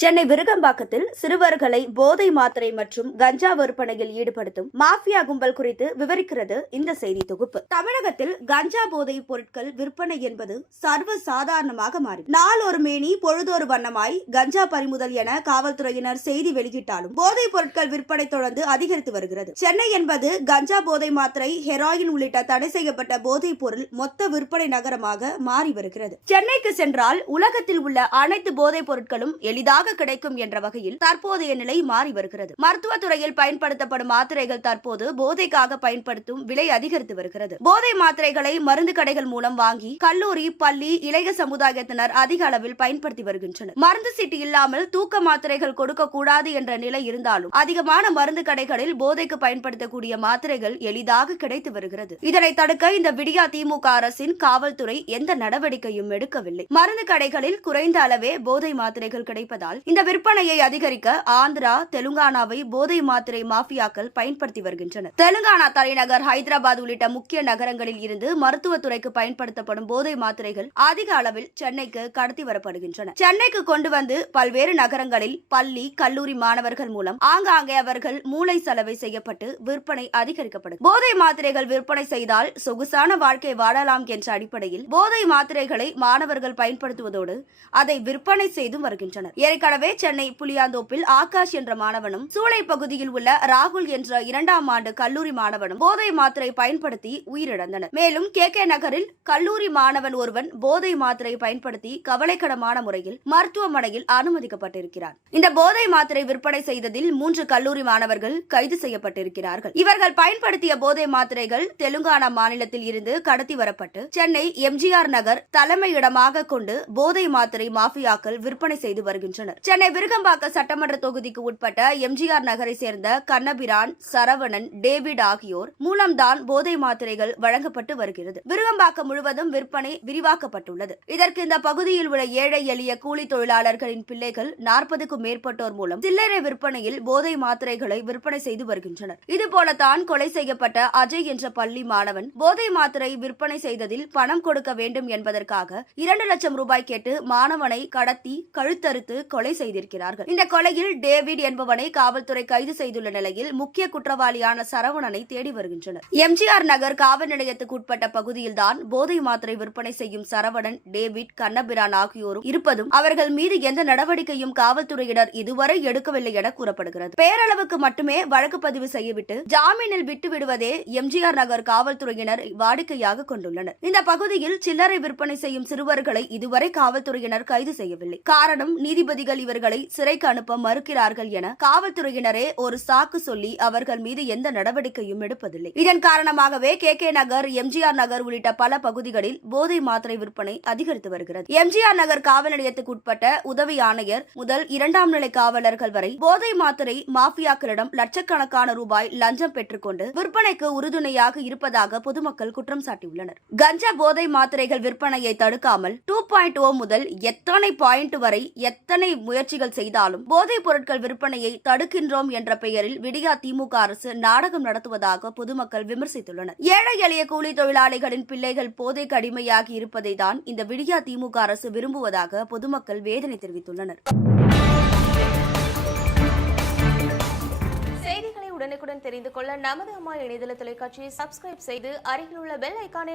சென்னை விருகம்பாக்கத்தில் சிறுவர்களை போதை மாத்திரை மற்றும் கஞ்சா விற்பனையில் ஈடுபடுத்தும் மாஃபியா கும்பல் குறித்து விவரிக்கிறது இந்த செய்தி தொகுப்பு. தமிழகத்தில் கஞ்சா போதை பொருட்கள் விற்பனை என்பது சர்வ சாதாரணமாக மாறி நாளொரு மேனி பொழுதொரு வண்ணமாய் கஞ்சா பறிமுதல் என காவல்துறையினர் செய்தி வெளியிட்டாலும் போதைப் பொருட்கள் விற்பனை தொடர்ந்து அதிகரித்து வருகிறது. சென்னை என்பது கஞ்சா போதை மாத்திரை, ஹெராயின் உள்ளிட்ட தடை செய்யப்பட்ட போதைப் பொருள் மொத்த விற்பனை நகரமாக மாறி வருகிறது. சென்னைக்கு சென்றால் உலகத்தில் உள்ள அனைத்து போதைப் பொருட்களும் எளிதாக கிடைக்கும் என்ற வகையில் தற்போதைய நிலை மாறி வருகிறது. மருத்துவத்துறையில் பயன்படுத்தப்படும் மாத்திரைகள் தற்போது போதைக்காக பயன்படுத்தும் விலை அதிகரித்து வருகிறது. போதை மாத்திரைகளை மருந்து கடைகள் மூலம் வாங்கி கல்லூரி, பள்ளி, இளைய சமுதாயத்தினர் அதிக அளவில் பயன்படுத்தி வருகின்றனர். மருந்து சீட்டு இல்லாமல் தூக்க மாத்திரைகள் கொடுக்க கூடாது என்ற நிலை இருந்தாலும் அதிகமான மருந்து கடைகளில் போதைக்கு பயன்படுத்தக்கூடிய மாத்திரைகள் எளிதாக கிடைத்து வருகிறது. இதனை தடுக்க இந்த விடியா திமுக அரசின் காவல்துறை எந்த நடவடிக்கையும் எடுக்கவில்லை. மருந்து கடைகளில் குறைந்த அளவே போதை மாத்திரைகள் கிடைப்பதால் இந்த விற்பனையை அதிகரிக்க ஆந்திரா, தெலுங்கானாவை போதை மாத்திரை மாஃபியாக்கள் பயன்படுத்தி வருகின்றனர். தெலுங்கானா தலைநகர் ஹைதராபாத் உள்ளிட்ட முக்கிய நகரங்களில் இருந்து மருத்துவத்துறைக்கு பயன்படுத்தப்படும் போதை மாத்திரைகள் அதிக அளவில் சென்னைக்கு கடத்தி வரப்படுகின்றன. சென்னைக்கு கொண்டு வந்து பல்வேறு நகரங்களில் பள்ளி, கல்லூரி மாணவர்கள் மூலம் ஆங்காங்கே அவர்கள் மூளை செலவை செய்யப்பட்டு விற்பனை அதிகரிக்கப்படும். போதை மாத்திரைகள் விற்பனை செய்தால் சொகுசான வாழ்க்கை வாழலாம் என்ற அடிப்படையில் போதை மாத்திரைகளை மாணவர்கள் பயன்படுத்துவதோடு அதை விற்பனை செய்தும் வருகின்றனர். ஏற்கனவே சென்னை புளியாந்தோப்பில் ஆகாஷ் என்ற மாணவனும், சூளை பகுதியில் உள்ள ராகுல் என்ற 2ஆம் ஆண்டு கல்லூரி மாணவனும் போதை மாத்திரை பயன்படுத்தி உயிரிழந்தனர். மேலும் கே நகரில் கல்லூரி மாணவன் ஒருவன் போதை மாத்திரை பயன்படுத்தி கவலைக்கிடமான முறையில் மருத்துவமனையில் அனுமதிக்கப்பட்டிருக்கிறார். இந்த போதை மாத்திரை விற்பனை செய்ததில் 3 கல்லூரி மாணவர்கள் கைது செய்யப்பட்டிருக்கிறார்கள். இவர்கள் பயன்படுத்திய போதை மாத்திரைகள் தெலுங்கானா மாநிலத்தில் இருந்து கடத்தி வரப்பட்டு சென்னை எம்ஜிஆர் நகர் தலைமையிடமாக கொண்டு போதை மாத்திரை மாஃபியாக்கள் விற்பனை செய்து வருகின்றனர். சென்னை விருகம்பாக்க சட்டமன்ற தொகுதிக்கு உட்பட்ட எம்ஜிஆர் நகரை சேர்ந்த கண்ணபிரான், சரவணன், டேவிட் ஆகியோர் மூலம்தான் போதை மாத்திரைகள் வழங்கப்பட்டு வருகிறது. விருகம்பாக்கம் முழுவதும் விற்பனை விரிவாக்கப்பட்டுள்ளது. இதற்கு இந்த பகுதியில் உள்ள ஏழை எளிய கூலி தொழிலாளர்களின் பிள்ளைகள் 40க்கும் மேற்பட்டோர் மூலம் சில்லறை விற்பனையில் போதை மாத்திரைகளை விற்பனை செய்து வருகின்றனர். இதுபோலத்தான் கொலை செய்யப்பட்ட அஜய் என்ற பள்ளி மாணவன் போதை மாத்திரை விற்பனை செய்ததில் பணம் கொடுக்க வேண்டும் என்பதற்காக 2 லட்சம் ரூபாய் கேட்டு மாணவனை கடத்தி கழுத்தறுத்து கொலை செய்திருக்கிறார்கள். இந்த கொலையில் டேவிட் என்பவனை காவல்துறை கைது செய்துள்ள நிலையில் முக்கிய குற்றவாளியான சரவணனை தேடி வருகின்றனர். எம்ஜிஆர் நகர் காவல் நிலையத்துக்கு உட்பட்ட பகுதியில்தான் போதை மாத்திரை விற்பனை செய்யும் சரவணன், டேவிட், கண்ணபிரான் ஆகியோரும் இருப்பதும் அவர்கள் மீது எந்த நடவடிக்கையும் காவல்துறையினர் இதுவரை எடுக்கவில்லை என கூறப்படுகிறது. பேரளவுக்கு மட்டுமே வழக்கு பதிவு செய்யவிட்டு ஜாமீனில் விட்டு விடுவதே எம்ஜிஆர் நகர் காவல்துறையினர் வாடிக்கையாக கொண்டுள்ளனர். இந்த பகுதியில் சில்லறை விற்பனை செய்யும் சிறுவர்களை இதுவரை காவல்துறையினர் கைது செய்யவில்லை. காரணம், நீதிபதிகள் இவர்களை சிறைக்கு அனுப்ப மறுக்கிறார்கள் என காவல்துறையினரே ஒரு சாக்கு சொல்லி அவர்கள் மீது எந்த நடவடிக்கையும் எடுப்பதில்லை. இதன் காரணமாகவே கே நகர், எம்ஜிஆர் நகர் உள்ளிட்ட பல பகுதிகளில் போதை மாத்திரை விற்பனை அதிகரித்து வருகிறது. எம்ஜிஆர் நகர் காவல் நிலையத்துக்கு உட்பட்ட உதவி ஆணையர் முதல் 2ஆம் நிலை காவலர்கள் வரை போதை மாத்திரை மாஃபியாக்களிடம் லட்சக்கணக்கான ரூபாய் லஞ்சம் பெற்றுக்கொண்டு விற்பனைக்கு உறுதுணையாக இருப்பதாக பொதுமக்கள் குற்றம் சாட்டியுள்ளனர். கஞ்சா போதை மாத்திரைகள் விற்பனையை தடுக்காமல் 2.0 முதல் எத்தனை பாயிண்ட் வரை எத்தனை முயற்சிகள் செய்தாலும் போதைப் பொருட்கள் விற்பனையை தடுக்கின்றோம் என்ற பெயரில் விடியா திமுக அரசு நாடகம் நடத்துவதாக பொதுமக்கள் விமர்சித்துள்ளனர். ஏழை எளிய கூலி தொழிலாளிகளின் பிள்ளைகள் போதைக்கு அடிமையாகி இருப்பதை தான் இந்த விடியா திமுக அரசு விரும்புவதாக பொதுமக்கள் வேதனை தெரிவித்துள்ளனர். செய்திகளை உடனுக்குடன் தெரிந்து கொள்ள நமது அம்மா இணையதள தொலைக்காட்சியை சப்ஸ்கிரைப் செய்து அருகில் உள்ள பெல் ஐகானை